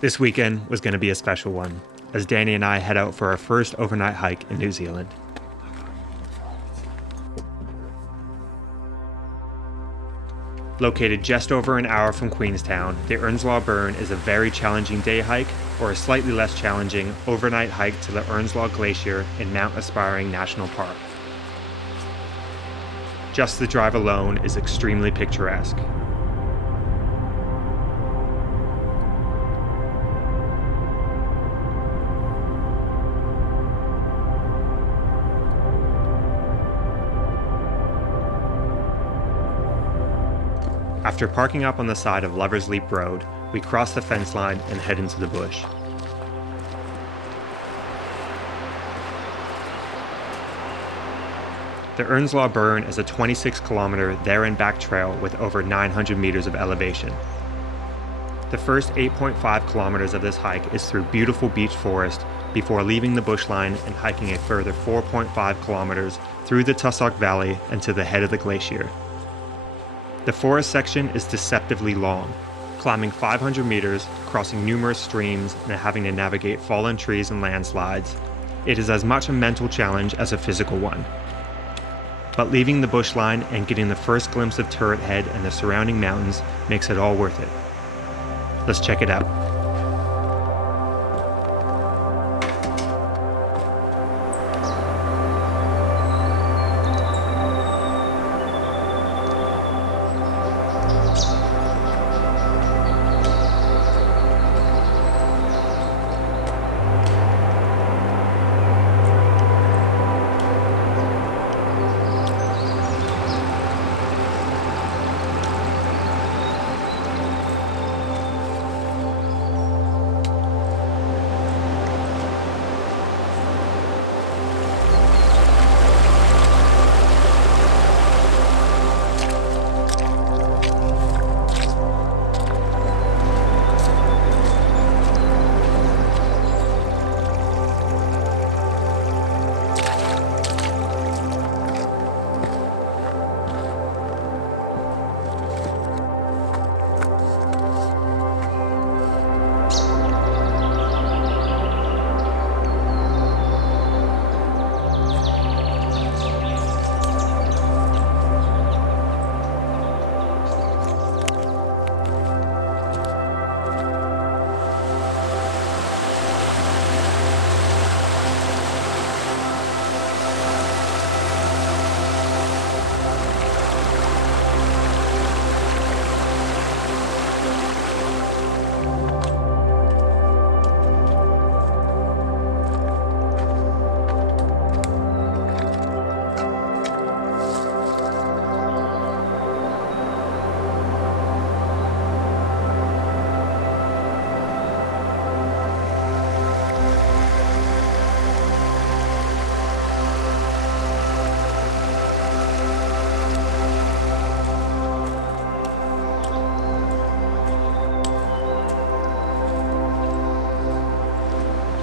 This weekend was going to be a special one, as Danny and I head out for our first overnight hike in New Zealand. Located just over an hour from Queenstown, the Earnslaw Burn is a very challenging day hike, or a slightly less challenging overnight hike to the Earnslaw Glacier in Mount Aspiring National Park. Just the drive alone is extremely picturesque. After parking up on the side of Lover's Leap Road, we cross the fence line and head into the bush. The Earnslaw Burn is a 26-kilometer there and back trail with over 900 meters of elevation. The first 8.5 kilometers of this hike is through beautiful beech forest before leaving the bushline and hiking a further 4.5 kilometers through the Tussock Valley and to the head of the glacier. The forest section is deceptively long, climbing 500 meters, crossing numerous streams, and having to navigate fallen trees and landslides. It is as much a mental challenge as a physical one. But leaving the bushline and getting the first glimpse of Turret Head and the surrounding mountains makes it all worth it. Let's check it out.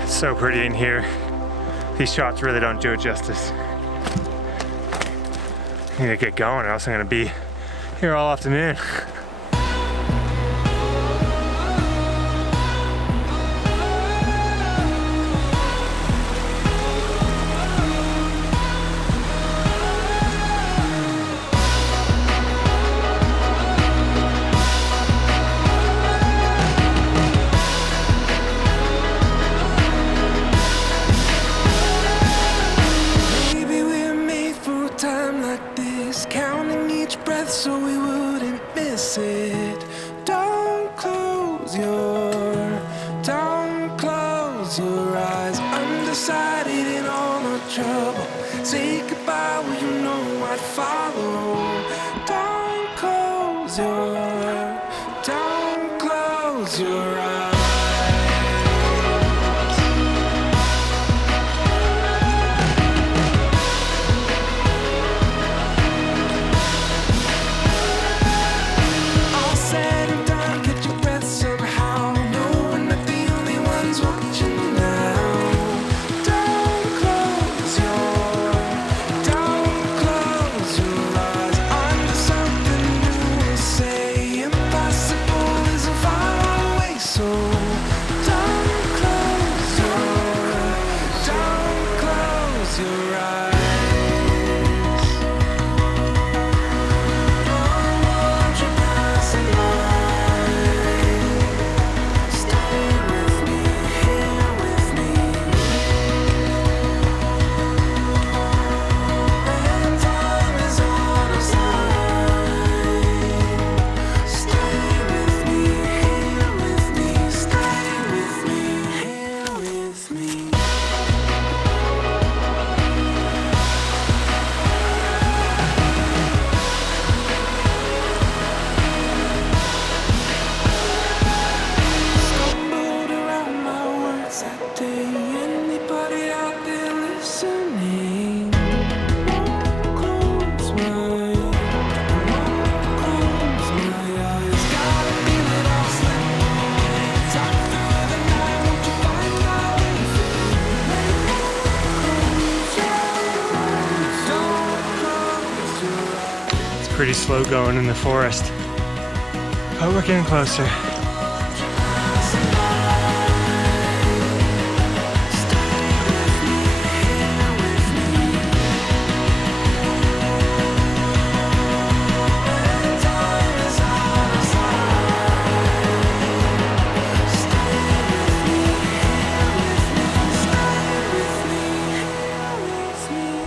So pretty in here. These shots really don't do it justice. I need to get going or else I'm gonna be here all afternoon. So we wouldn't miss it. Don't close your eyes. Undecided in all the trouble. Say goodbye, well you know I'd follow. Don't close your eyes. So pretty slow going in the forest. But we're getting closer.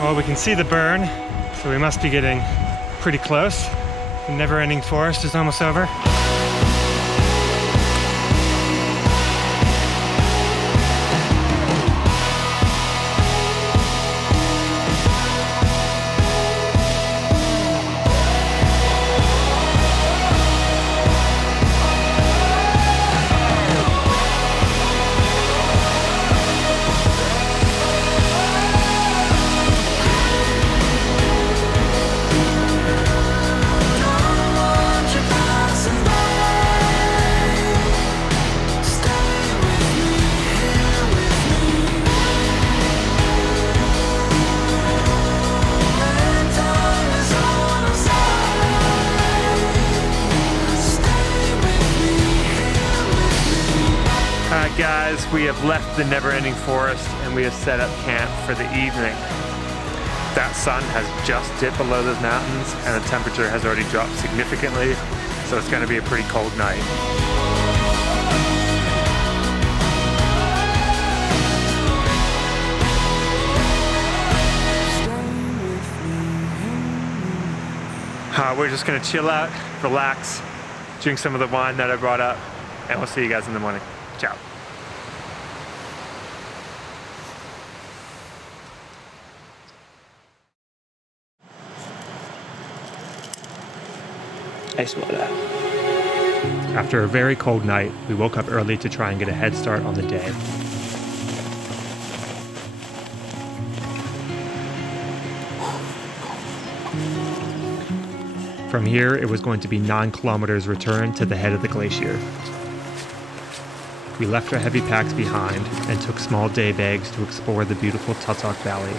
Well, we can see the burn, so we must be getting pretty close. The never-ending forest is almost over. Guys, we have left the never-ending forest and we have set up camp for the evening. That sun has just dipped below those mountains and the temperature has already dropped significantly, so it's going to be a pretty cold night. We're just going to chill out, relax, drink some of the wine that I brought up, and we'll see you guys in the morning. Ciao. After a very cold night, we woke up early to try and get a head start on the day. From here, it was going to be 9 kilometers return to the head of the glacier. We left our heavy packs behind and took small day bags to explore the beautiful Tussock Valley.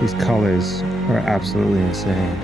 These colors are absolutely insane.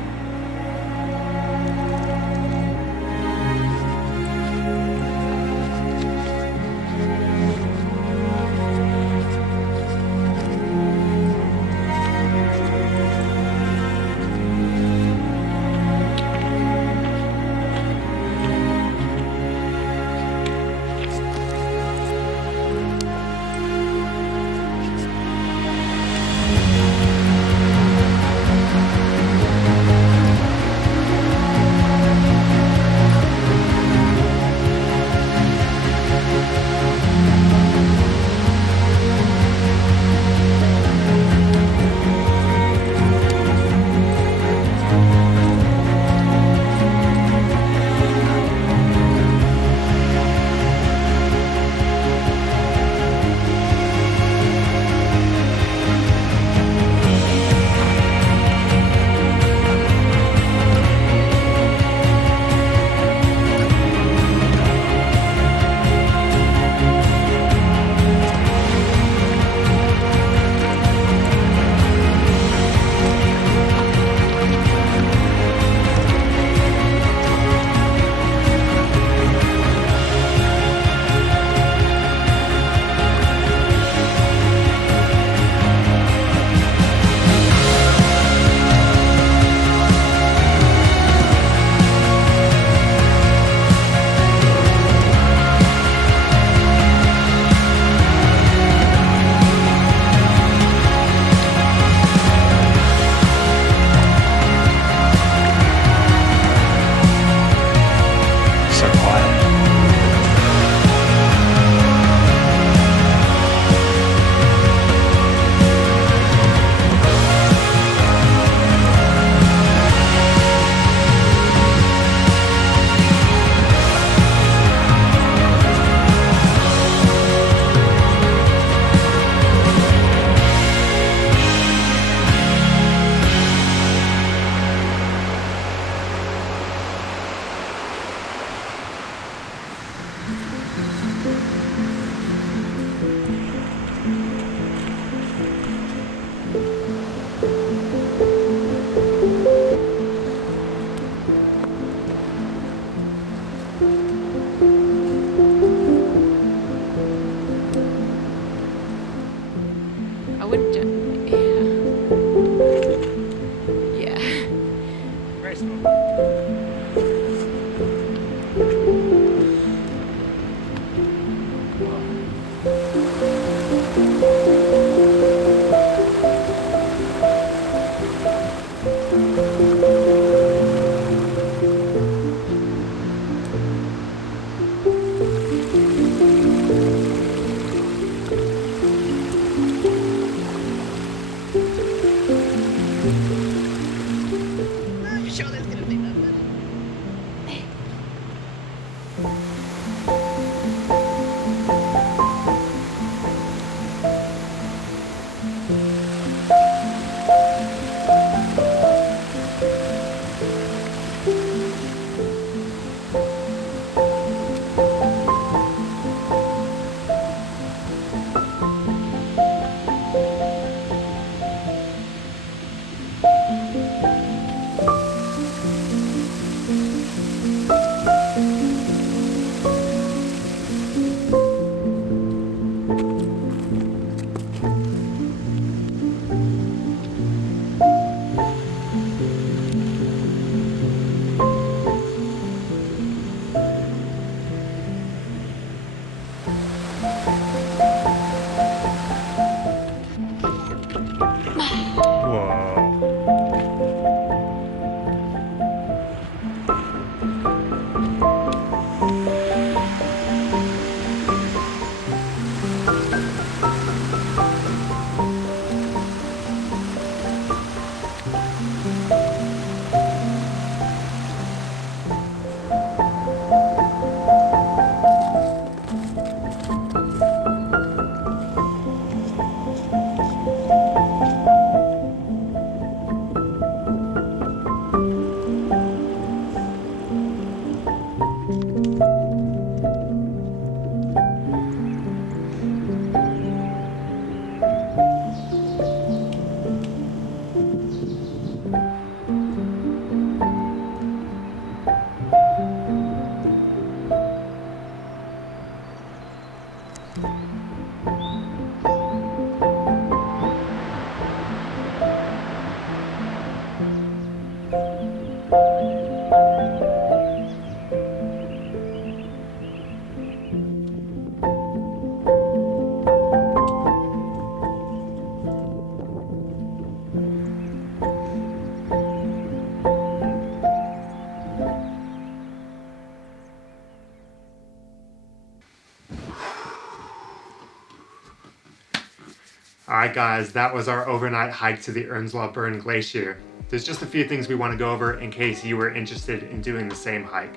Alright guys, that was our overnight hike to the Earnslaw Burn Glacier. There's just a few things we want to go over in case you were interested in doing the same hike.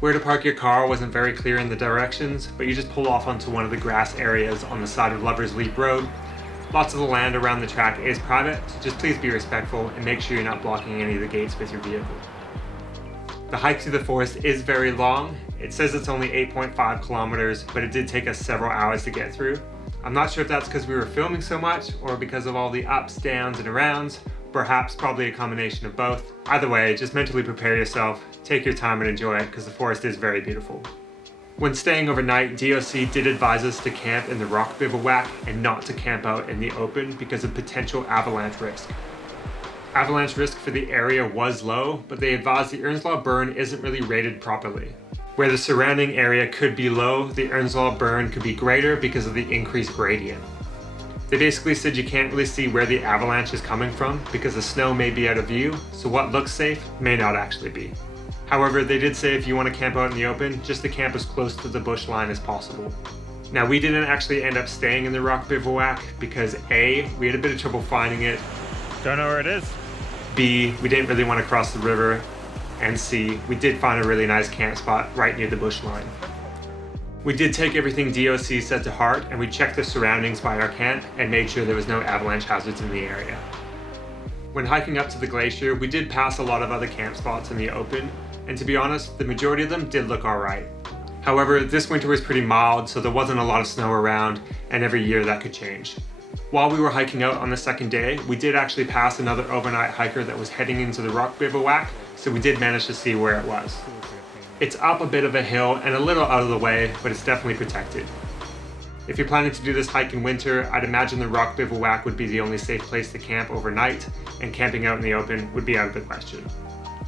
Where to park your car wasn't very clear in the directions, but you just pull off onto one of the grass areas on the side of Lover's Leap Road. Lots of the land around the track is private, so just please be respectful and make sure you're not blocking any of the gates with your vehicle. The hike through the forest is very long. It says it's only 8.5 kilometers, but it did take us several hours to get through. I'm not sure if that's because we were filming so much or because of all the ups, downs, and arounds. Perhaps probably a combination of both. Either way, just mentally prepare yourself, take your time and enjoy it because the forest is very beautiful. When staying overnight, DOC did advise us to camp in the rock bivouac and not to camp out in the open because of potential avalanche risk. Avalanche risk for the area was low, but they advised the Earnslaw Burn isn't really rated properly. Where the surrounding area could be low, the Earnslaw Burn could be greater because of the increased gradient. They basically said you can't really see where the avalanche is coming from because the snow may be out of view, so what looks safe may not actually be. However, they did say if you want to camp out in the open, just to camp as close to the bush line as possible. Now, we didn't actually end up staying in the rock bivouac because A, we had a bit of trouble finding it. Don't know where it is. B, we didn't really want to cross the river. And C, we did find a really nice camp spot right near the bush line. We did take everything DOC said to heart and we checked the surroundings by our camp and made sure there was no avalanche hazards in the area. When hiking up to the glacier, we did pass a lot of other camp spots in the open, and to be honest, the majority of them did look alright. However, this winter was pretty mild, so there wasn't a lot of snow around, and every year that could change. While we were hiking out on the second day, we did actually pass another overnight hiker that was heading into the rock bivouac, so we did manage to see where it was. It's up a bit of a hill and a little out of the way, but it's definitely protected. If you're planning to do this hike in winter, I'd imagine the rock bivouac would be the only safe place to camp overnight, and camping out in the open would be out of the question.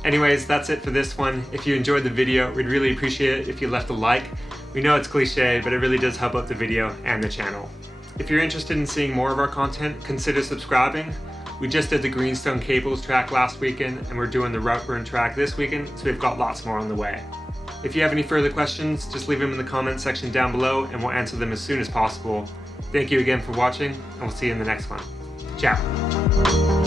Anyways, that's it for this one. If you enjoyed the video, we'd really appreciate it if you left a like. We know it's cliche, but it really does help out the video and the channel. If you're interested in seeing more of our content, consider subscribing. We just did the Queenstown cables track last weekend, and we're doing the Earnslaw Burn Track this weekend, so we've got lots more on the way. If you have any further questions, just leave them in the comments section down below and we'll answer them as soon as possible. Thank you again for watching, and we'll see you in the next one. Ciao.